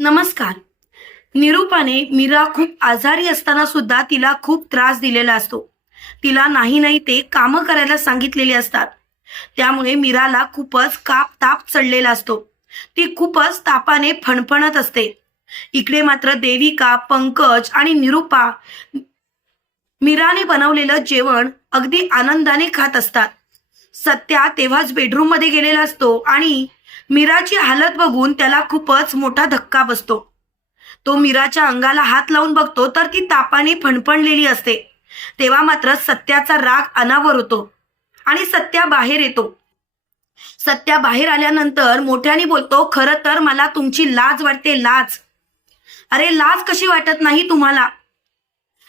नमस्कार. निरूपाने मीरा खूप आजारी असताना सुद्धा तिला खूप त्रास दिलेला असतो. तिला नाही नाही ते कामं करायला सांगितलेली असतात. त्यामुळे मीराला खूपच काप ताप चढलेला असतो. ती खूपच तापाने फणफणत असते. इकडे मात्र देविका पंकज आणि निरूपा मीराने बनवलेलं जेवण अगदी आनंदाने खात असतात. सत्या तेव्हाच बेडरूममध्ये गेलेला असतो आणि मीराची हालत बघून त्याला खूपच मोठा धक्का बसतो. तो मीराच्या अंगाला हात लावून बघतो तर ती तापाने फणफणलेली असते. तेव्हा मात्र सत्याचा राग अनावर होतो आणि सत्या बाहेर येतो. सत्या बाहेर आल्यानंतर मोठ्याने बोलतो खरं तर मला तुमची लाज वाटते लाज. अरे लाज कशी वाटत नाही तुम्हाला?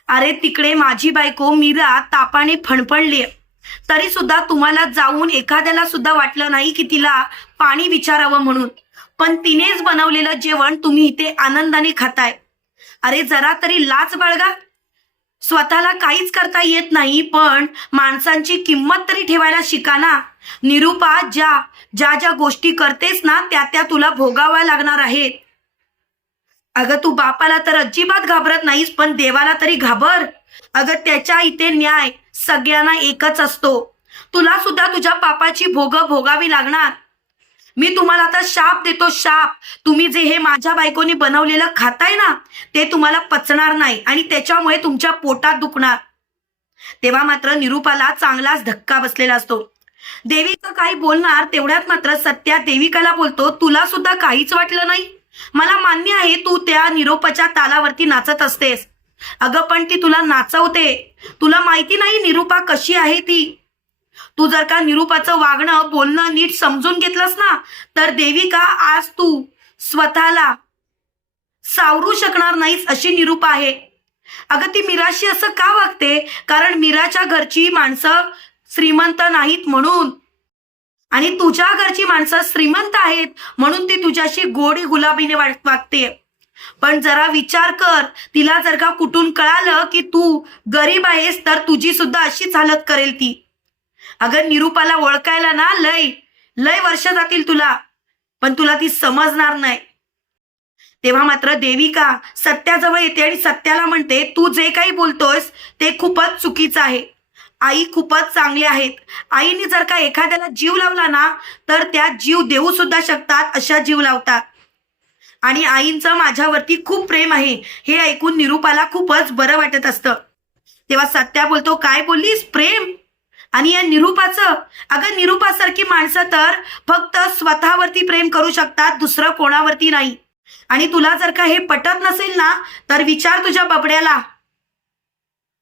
अरे तिकडे माझी बायको मीरा तापाने फणफणली तरी सुद्धा तुम्हाला जाऊन एखाद्याला सुद्धा वाटलं नाही की तिला पाणी विचारावं म्हणून. पण तिनेच बनवलेलं जेवण तुम्ही इथे आनंदाने खाताय. अरे जरा तरी लाच बाळगा. स्वतःला काहीच करता येत नाही पण माणसांची किंमत तरी ठेवायला शिका ना. निरूपा ज्या ज्या ज्या गोष्टी करतेस ना त्या त्या तुला भोगाव्या लागणार आहेत. अगं तू बापाला तर अजिबात घाबरत नाहीस पण देवाला तरी घाबर. अगं त्याच्या इथे न्याय सगळ्यांना एकच असतो. तुला सुद्धा तुझ्या पापाची भोग भोगावी लागणार. मी तुम्हाला आता शाप देतो शाप. तुम्ही जे हे माझ्या बायकोनी बनवलेलं खाताय ना ते तुम्हाला पचणार नाही आणि त्याच्यामुळे तुमच्या पोटात दुखणार. तेव्हा मात्र निरूपाला चांगलाच धक्का बसलेला असतो. देविका काही बोलणार तेवढ्यात मात्र सत्या देविकाला बोलतो तुला सुद्धा काहीच वाटलं नाही? मला मान्य आहे तू त्या निरोपाच्या तालावरती नाचत असतेस. अगं पण ती तुला नाचवते. तुला माहिती नाही निरूपा कशी आहे ती. तू जर का निरूपाचं वागणं बोलणं नीट समजून घेतलंस ना तर देविका आज तू स्वतःला सावरू शकणार नाहीस अशी निरूपा आहे. अगं ती मीराशी असं का वागते? कारण मीराच्या घरची माणसं श्रीमंत नाहीत म्हणून. आणि तुझ्या घरची माणसं श्रीमंत आहेत म्हणून ती तुझ्याशी गोडी गुलाबीने वागते पण जरा विचार कर तिला जर का कुठून कळालं की तू गरीब आहेस तर तुझी सुद्धा अशीच हालत करेल ती. अगं निरूपाला ओळखायला ना लय लय वर्ष जातील तुला पण तुला ती समजणार नाही. तेव्हा मात्र देविका सत्याजवळ येते आणि सत्याला म्हणते तू जे काही बोलतोयस ते खूपच चुकीचं आहे. आई खूपच चांगली आहेत. आईने जर का एखाद्याला जीव लावला ना तर त्या जीव देऊ सुद्धा शकतात अशा जीव लावतात. आणि आईंचं माझ्यावरती खूप प्रेम आहे हे ऐकून निरूपाला खूपच बरं वाटत असतं. तेव्हा सत्या बोलतो काय बोललीस? प्रेम? आणि या निरूपाचं अगं निरूपासारखी माणसं तर फक्त स्वतःवरती प्रेम करू शकतात दुसरं कोणावरती नाही. आणि तुला जर का हे पटत नसेल ना तर विचार तुझ्या बबड्याला.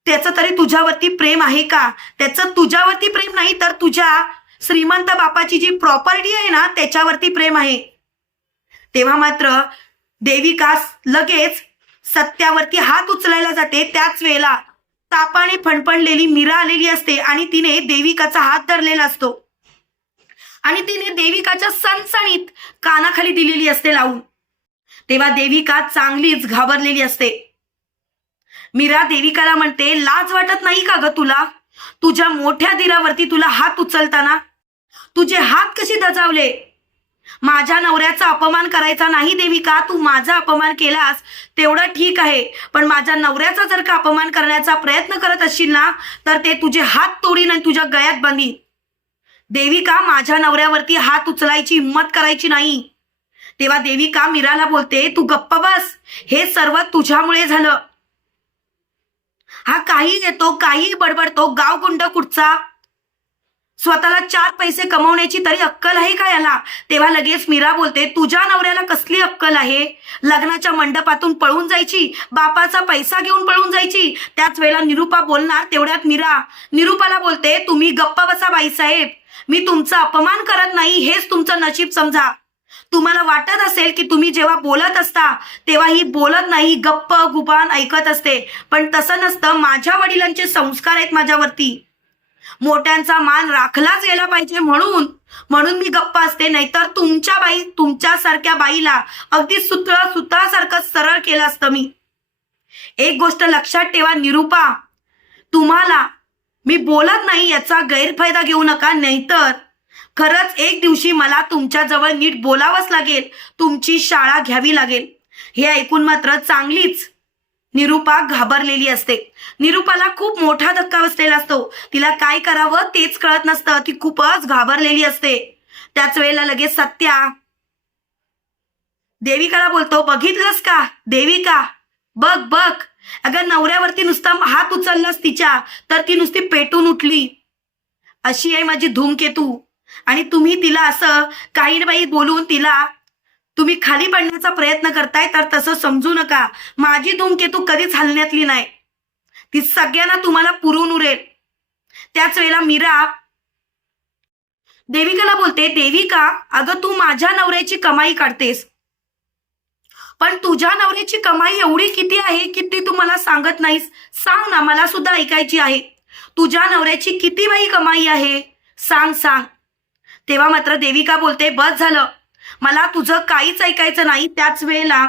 त्याचं तरी तुझ्यावरती प्रेम आहे का? त्याचं तुझ्यावरती प्रेम नाही तर तुझ्या श्रीमंत बापाची जी प्रॉपर्टी आहे ना त्याच्यावरती प्रेम आहे. तेव्हा मात्र देविका लगेच सत्यावरती हात उचलायला जाते. त्याच वेळेला तापाने फणफणलेली मीरा आलेली असते आणि तिने देविकाचा हात धरलेला असतो. आणि तिने देविकाच्या सणसणीत कानाखाली दिलेली असते लावून. तेव्हा देविका चांगलीच घाबरलेली असते. मीरा देविकाला म्हणते लाज वाटत नाही का ग तुला? तुझ्या मोठ्या दिरावरती तुला हात उचलताना? तुझे हात कसे दजावले? माझ्या नवऱ्याचा अपमान करायचा नाही देविका. तू माझा अपमान केलास तेवढं ठीक आहे. पण माझ्या नवऱ्याचा जर का अपमान करण्याचा प्रयत्न करत असशील ना तर ते तुझे हात तोडीन आणि तुझ्या गळ्यात बांधीन. देविका माझ्या नवऱ्यावरती हात उचलायची हिंमत करायची नाही. तेव्हा देविका मीराला बोलते तू गप्प बस. हे सर्व तुझ्यामुळे झालं. हा काही येतो काही बडबडतो. गाव गुंड कुठचा? स्वतःला चार पैसे कमवण्याची तरी अक्कल आहे का याला? तेव्हा लगेच मीरा बोलते तुझ्या नवऱ्याला कसली अक्कल आहे? लग्नाच्या मंडपातून पळून जायची बापाचा पैसा घेऊन पळून जायची त्याच वेळेला निरूपा बोलणार तेवढ्यात मीरा. निरूपाला बोलते तुम्ही गप्पा बसा बाईसाहेब. मी तुमचा अपमान करत नाही हेच तुमचं नशीब समजा. तुम्हाला वाटत असेल की तुम्ही जेव्हा बोलत असता तेव्हा ही बोलत नाही गप्प गुबान ऐकत असते. पण तसं नसतं माझ्या वडिलांचे संस्कार आहेत माझ्यावरती. मोठ्यांचा मान राखलाच गेला पाहिजे म्हणून. म्हणून मी गप्प असते नाहीतर तुमच्या बाई तुमच्यासारख्या बाईला अगदी सूत्र सूत्रासारखं सरळ केलं असतं मी. एक गोष्ट लक्षात ठेवा निरूपा. तुम्हाला मी बोलत नाही याचा गैरफायदा घेऊ नका नाहीतर खरंच एक दिवशी मला तुमच्याजवळ नीट बोलावंच लागेल तुमची शाळा घ्यावी लागेल. हे ऐकून मात्र चांगलीच निरुपा घाबरलेली असते. निरुपाला खूप मोठा धक्का बसलेला असतो. तिला काय करावं तेच कळत नसतं. ती खूपच घाबरलेली असते. त्याच वेळेला लगेच सत्या. देविकाला बोलतो बघितलंस का? देविका बघ बघ. अगं नवऱ्यावरती नुसता हात उचललास तिच्या तर ती नुसती पेटून उठली. अशी आहे माझी धूमकेतू आणि तुम्ही तिला असं काही ना बाई बोलून तिला तुम्ही खाली पडण्याचा प्रयत्न करताय तर तसं समजू नका. माझी धूमकेतू कधीच हलण्यातली नाही. ती सगळ्यांना तुम्हाला पुरवून उरेल. त्याच वेळेला मीरा देविकाला बोलते देविका अगं तू माझ्या नवऱ्याची कमाई काढतेस. पण तुझ्या नवऱ्याची कमाई एवढी किती आहे की ती तू मला सांगत नाहीस. सांग ना मला सुद्धा ऐकायची आहे. तुझ्या नवऱ्याची किती बाई कमाई आहे? सांग सांग. तेव्हा मात्र देविका बोलते बस झालं. मला तुझं काहीच ऐकायचं नाही त्याच वेळेला.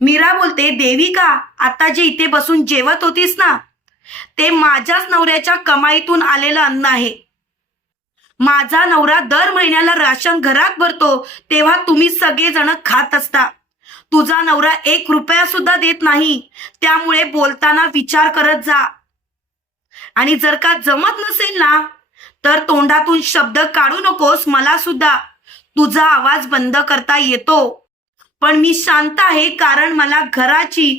मीरा बोलते देविका आता जे इथे बसून जेवत होतीस ना ते माझ्याच नवऱ्याच्या कमाईतून आलेलं अन्न आहे. माझा नवरा दर महिन्याला राशन घरात भरतो तेव्हा तुम्ही सगळेजण खात असता. तुझा नवरा एक रुपया सुद्धा देत नाही त्यामुळे बोलताना विचार करत जा. आणि जर का जमत नसेल ना तर तोंडातून शब्द काढू नकोस मला सुद्धा. तुझा आवाज बंद करता येतो. पण मी शांत आहे कारण मला घराची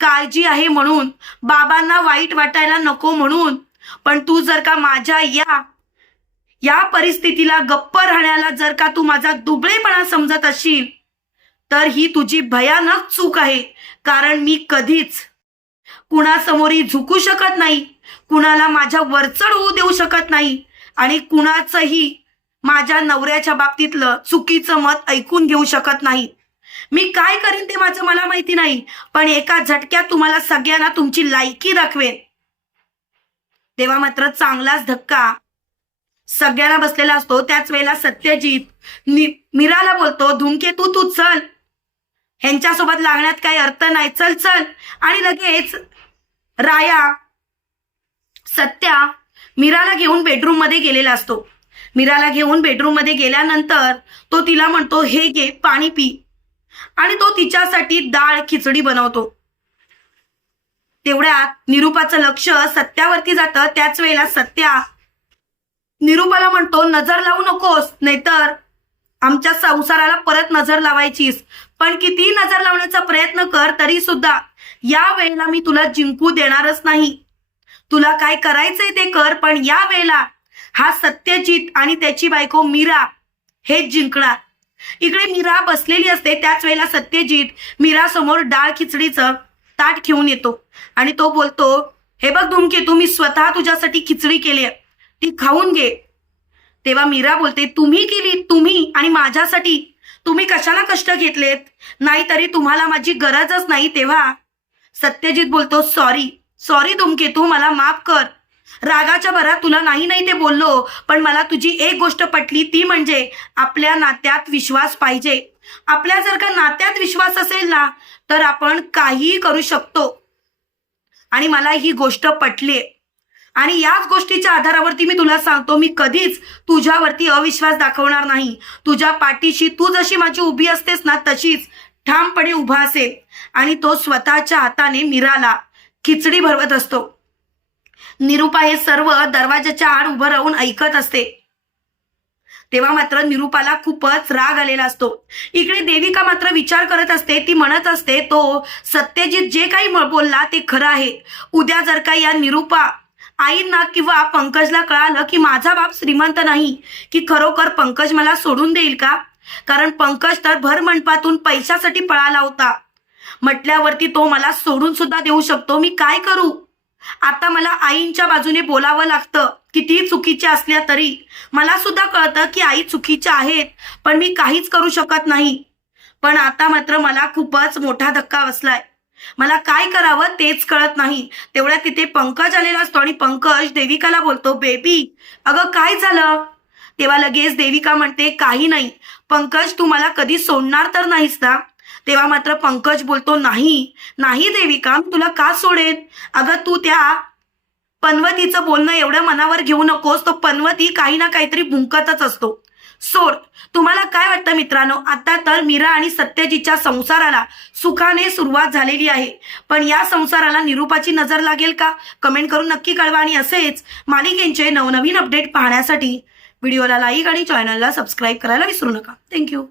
काळजी आहे म्हणून. बाबांना वाईट वाटायला नको म्हणून. पण तू जर का माझ्या या या परिस्थितीला गप्प राहण्याला जर का तू माझा दुबळेपणा समजत असशील तर ही तुझी भयानक चूक आहे. कारण मी कधीच कुणासमोरही झुकू शकत नाही. कुणाला माझ्या वरचढ होऊ देऊ शकत नाही. आणि कुणाचंही माझ्या नवऱ्याच्या बाबतीतलं चुकीचं मत ऐकून घेऊ शकत नाही. मी काय करीन ते माझं मला माहिती नाही पण एका झटक्यात तुम्हाला सगळ्यांना तुमची लायकी दाखवेन. तेव्हा मात्र चांगलाच धक्का. सगळ्यांना बसलेला असतो त्याच वेळेला सत्यजित मीराला बोलतो धूमकेतू तू चल. ह्यांच्यासोबत लागण्यात काही अर्थ नाही चल चल. आणि लगेच राया सत्या मीराला घेऊन बेडरूममध्ये गेलेला असतो. मीराला घेऊन बेडरूममध्ये गेल्यानंतर तो तिला म्हणतो हे घे पाणी पी. आणि तो तिच्यासाठी डाळ खिचडी बनवतो. तेवढ्यात निरुपाचं लक्ष सत्यावरती जातं. त्याच वेळेला सत्या निरुपाला म्हणतो नजर लावू नकोस नाहीतर आमच्या संसाराला परत नजर लावायचीस. पण किती नजर लावण्याचा प्रयत्न कर तरी सुद्धा या वेळेला मी तुला जिंकू देणारच नाही. तुला काय करायचंय ते कर पण या वेळेला हा सत्यजित आणि त्याची बायको मीरा हेच जिंकणार. इकडे मीरा बसलेली असते त्याच वेळेला सत्यजित मीरा समोर डाळ खिचडीचं ताट घेऊन येतो. आणि तो बोलतो हे बघ धुमके मी स्वतः तुझ्यासाठी खिचडी केली आहे. ती खाऊन घे. तेव्हा मीरा बोलते तुम्ही केली तुम्ही आणि माझ्यासाठी. तुम्ही कशाला कष्ट घेतलेत? नाहीतरी तुम्हाला माझी गरजच नाही. तेव्हा सत्यजित बोलतो सॉरी सॉरी तुमके तू मला माफ कर. रागाच्या भरात तुला नाही नाही ते बोललो पण मला तुझी एक गोष्ट पटली ती म्हणजे आपल्या नात्यात विश्वास पाहिजे. आपल्या जर का नात्यात विश्वास असेल ना तर आपण काहीही करू शकतो. आणि मला ही गोष्ट पटली. आणि याच गोष्टीच्या आधारावरती मी तुला सांगतो मी कधीच तुझ्यावरती अविश्वास दाखवणार नाही. तुझ्या पाठीशी तू जशी माझी उभी असतेस ना तशीच ठामपणे उभा असेल. आणि तो स्वतःच्या हाताने मिराला खिचडी भरवत असतो. निरुपा हे सर्व दरवाजाच्या आड उभं राहून ऐकत असते. तेव्हा मात्र निरुपाला खूपच राग आलेला असतो. इकडे देविका मात्र विचार करत असते ती म्हणत असते तो सत्यजित जे काही बोलला ते खरं आहे. उद्या जर का या निरुपा आईंना किंवा पंकजला कळालं की माझा बाप श्रीमंत नाही की खरोखर पंकज मला सोडून देईल का? कारण पंकज तर भर मंडपातून पैशासाठी पळाला होता. म्हटल्यावरती तो मला सोडून सुद्धा देऊ शकतो मी काय करू? आता मला आईंच्या बाजूने बोलावं लागतं किती चुकीच्या असल्या तरी. मला सुद्धा कळतं की आई चुकीच्या आहेत पण मी काहीच करू शकत नाही. पण आता मात्र मला खूपच मोठा धक्का बसलाय. मला काय करावं तेच कळत नाही. तेवढ्या तिथे पंकज आलेला असतो आणि पंकज देविकाला बोलतो बेबी अगं काय झालं? तेव्हा लगेच देविका म्हणते काही नाही. पंकज तू मला कधी सोडणार तर नाहीस ना? तेव्हा मात्र पंकज बोलतो नाही नाही देविका मी तुला का सोडेल अगं तू त्या पनवतीचं बोलणं एवढं मनावर घेऊ नकोस तो पनवती काही ना काहीतरी भुंकतच असतो. सोड तुम्हाला काय वाटतं मित्रांनो? आता तर मीरा आणि सत्यजीच्या संसाराला सुखाने सुरुवात झालेली आहे. पण या संसाराला निरूपाची नजर लागेल का? कमेंट करून नक्की कळवा आणि असेच मालिकेंचे नवनवीन अपडेट पाहण्यासाठी व्हिडिओला लाईक आणि चॅनलला सबस्क्राईब करायला विसरू नका. थँक्यू